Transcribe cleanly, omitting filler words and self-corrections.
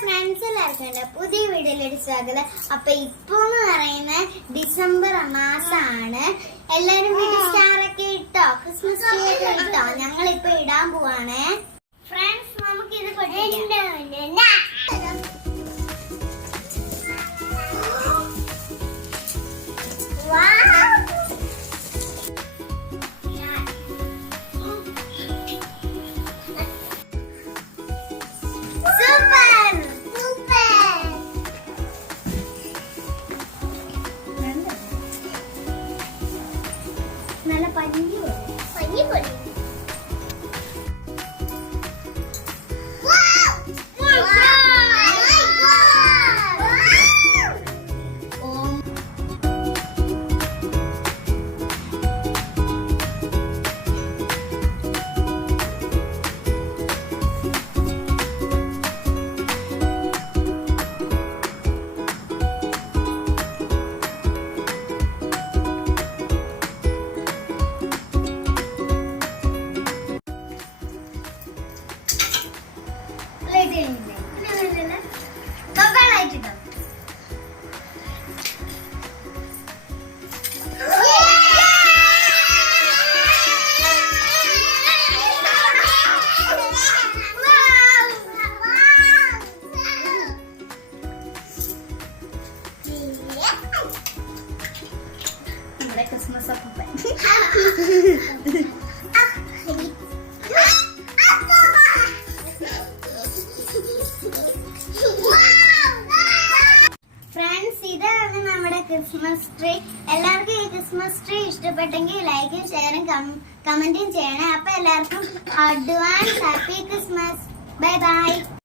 Friends എല്ലാവർക്കും പുതിയ വീഡിയോയിലേക്ക് സ്വാഗതം. അപ്പൊ ഇപ്പോന്ന് പറയുന്ന ഡിസംബർ മാസമാണ്. എല്ലാരും വീട്ടിൽ സ്റ്റാറൊക്കെ ഇട്ടോ, ക്രിസ്മസ് ട്രീ ഒക്കെ ഇട്ടോ? ഞങ്ങളിപ്പോ ഇടാൻ പോവാണ് ഫ്രണ്ട്സ്. നമുക്ക് ഇത് നല്ല പഞ്ഞി പോലെ ക്രിസ്മസ് അപ്പൂപ്പൻ. ഫ്രണ്ട്സ്, ഇതാണ് നമ്മുടെ ക്രിസ്മസ് ട്രീ. എല്ലാവർക്കും ഈ ക്രിസ്മസ് ട്രീ ഇഷ്ടപ്പെട്ടെങ്കിൽ ലൈക്കും ഷെയറും കമന്റും ചെയ്യണേ. അപ്പൊ എല്ലാവർക്കും advance happy Christmas. Bye bye.